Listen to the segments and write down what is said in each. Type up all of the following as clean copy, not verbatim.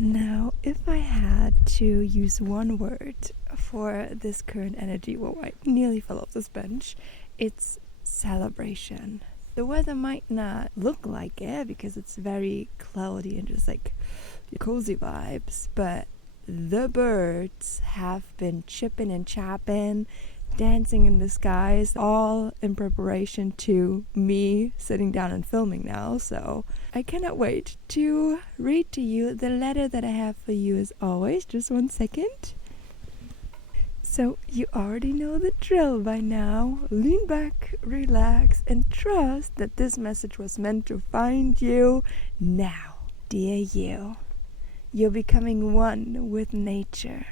Now, if I had to use one word for this current energy, well, I nearly fell off this bench, it's celebration. The weather might not look like it because it's very cloudy and just like cozy vibes, but the birds have been chipping and chapping, dancing in the skies, all in preparation to me sitting down and filming now. So I cannot wait to read to you the letter that I have for you as always. Just 1 second. So you already know the drill by now. Lean back, relax, and trust that this message was meant to find you now. Dear you, you're becoming one with nature,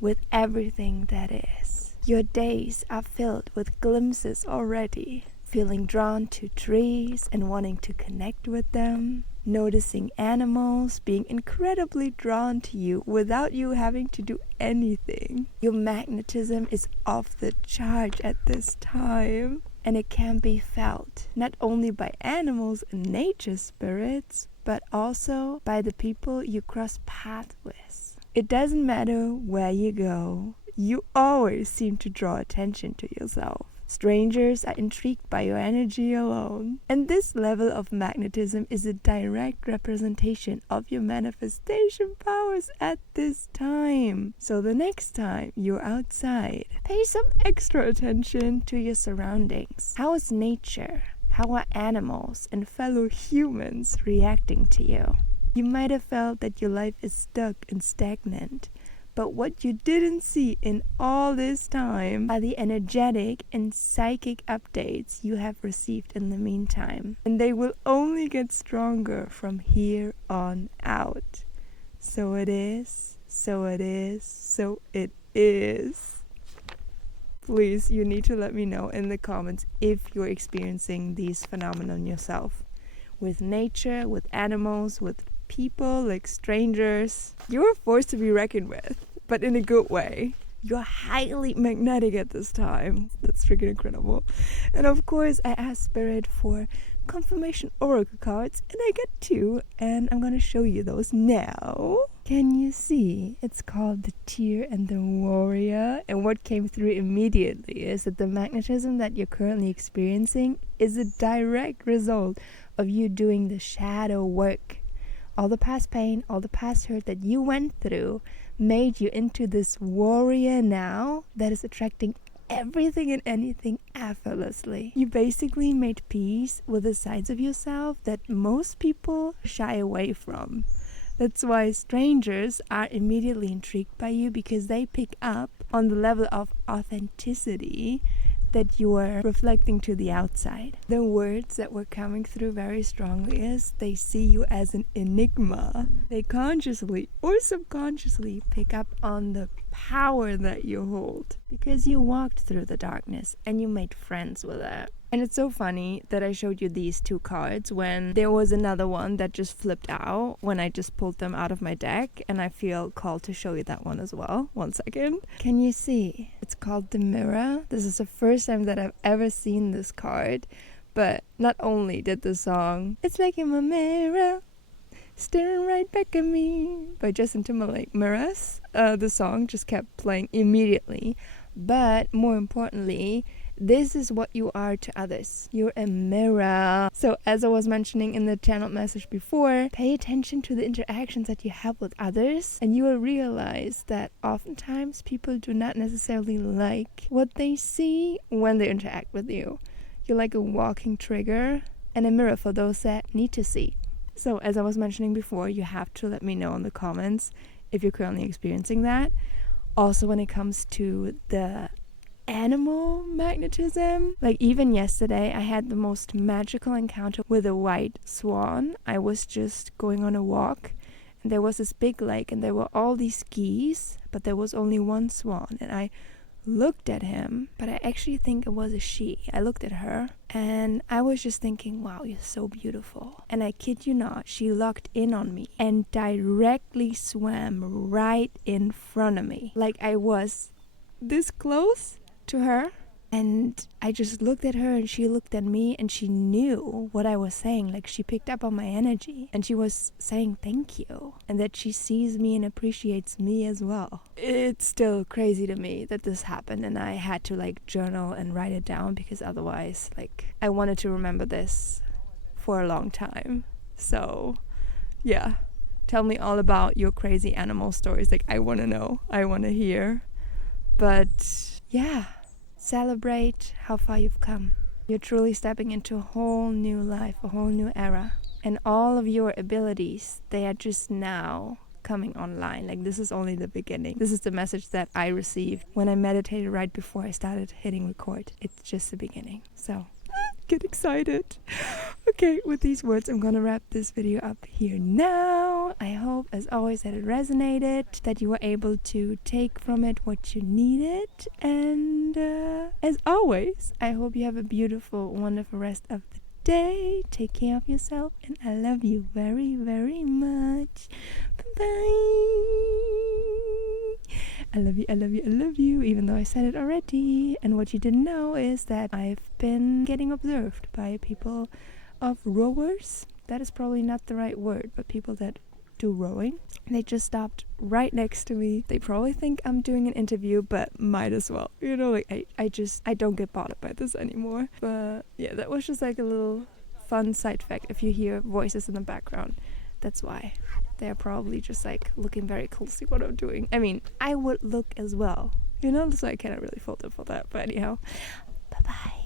with everything that is. Your days are filled with glimpses already, feeling drawn to trees and wanting to connect with them, noticing animals being incredibly drawn to you without you having to do anything. Your magnetism is off the chart at this time, and it can be felt not only by animals and nature spirits, but also by the people you cross paths with. It doesn't matter where you go, you always seem to draw attention to yourself. Strangers are intrigued by your energy alone. And this level of magnetism is a direct representation of your manifestation powers at this time. So the next time you're outside, pay some extra attention to your surroundings. How is nature? How are animals and fellow humans reacting to you? You might have felt that your life is stuck and stagnant. But what you didn't see in all this time are the energetic and psychic updates you have received in the meantime. And they will only get stronger from here on out. So it is, so it is, so it is. Please, you need to let me know in the comments if you're experiencing these phenomena yourself. With nature, with animals, with people, like strangers. You're a force to be reckoned with, but in a good way. You're highly magnetic at this time. That's freaking incredible. And of course, I asked Spirit for confirmation oracle cards, and I get 2, and I'm gonna show you those now. Can you see? It's called the Tear and the Warrior, and what came through immediately is that the magnetism that you're currently experiencing is a direct result of you doing the shadow work. All the past pain, all the past hurt that you went through made you into this warrior now that is attracting everything and anything effortlessly. You basically made peace with the sides of yourself that most people shy away from. That's why strangers are immediately intrigued by you, because they pick up on the level of authenticity that you are reflecting to the outside. The words that were coming through very strongly is they see you as an enigma. They consciously or subconsciously pick up on the power that you hold because you walked through the darkness and you made friends with it. And it's so funny that I showed you these 2 cards when there was another one that just flipped out when I just pulled them out of my deck, and I feel called to show you that one as well. 1 second. Can you see? It's called the Mirror. This is the first time that I've ever seen this card, but not only did the song "It's Like I'm a Mirror Staring Right Back at Me" by Justin Timberlake, Mirrors, the song just kept playing immediately, but more importantly, this is what you are to others. You're a mirror. So as I was mentioning in the channel message before, pay attention to the interactions that you have with others, and you will realize that oftentimes people do not necessarily like what they see when they interact with you. You're like a walking trigger and a mirror for those that need to see. So as I was mentioning before, you have to let me know in the comments if you're currently experiencing that. Also, when it comes to the animal magnetism, like even yesterday I had the most magical encounter with a white swan. I was just going on a walk and there was this big lake and there were all these geese, but there was only one swan, and I looked at him, but I actually think it was a she. I looked at her and I was just thinking, wow, you're so beautiful. And I kid you not, she locked in on me and directly swam right in front of me. Like I was this close to her, And I just looked at her and she looked at me and she knew what I was saying. Like, she picked up on my energy and she was saying thank you and that she sees me and appreciates me as well. It's still crazy to me that this happened, and I had to like journal and write it down because otherwise, like, I wanted to remember this for a long time. So yeah, tell me all about your crazy animal stories. Like, I want to know, I want to hear. But yeah, celebrate how far you've come. You're truly stepping into a whole new life, a whole new era. And all of your abilities, they are just now coming online. Like, this is only the beginning. This is the message that I received when I meditated right before I started hitting record. It's just the beginning. So get excited. Okay, with these words, I'm gonna wrap this video up here now. I hope, as always, that it resonated, that you were able to take from it what you needed. And as always, I hope you have a beautiful, wonderful rest of the day. Take care of yourself, and I love you very, very much. Bye-bye. I love you, I love you, I love you, even though I said it already. And what you didn't know is that I've been getting observed by people of rowers. That is probably not the right word, but people that do rowing. They just stopped right next to me. They probably think I'm doing an interview, but might as well. You know, like, I don't get bothered by this anymore. But yeah, that was just like a little fun side fact. If you hear voices in the background, that's why. They're probably just like looking very closely what I'm doing. I mean, I would look as well, you know, so I cannot really fault them for that. But anyhow, bye bye.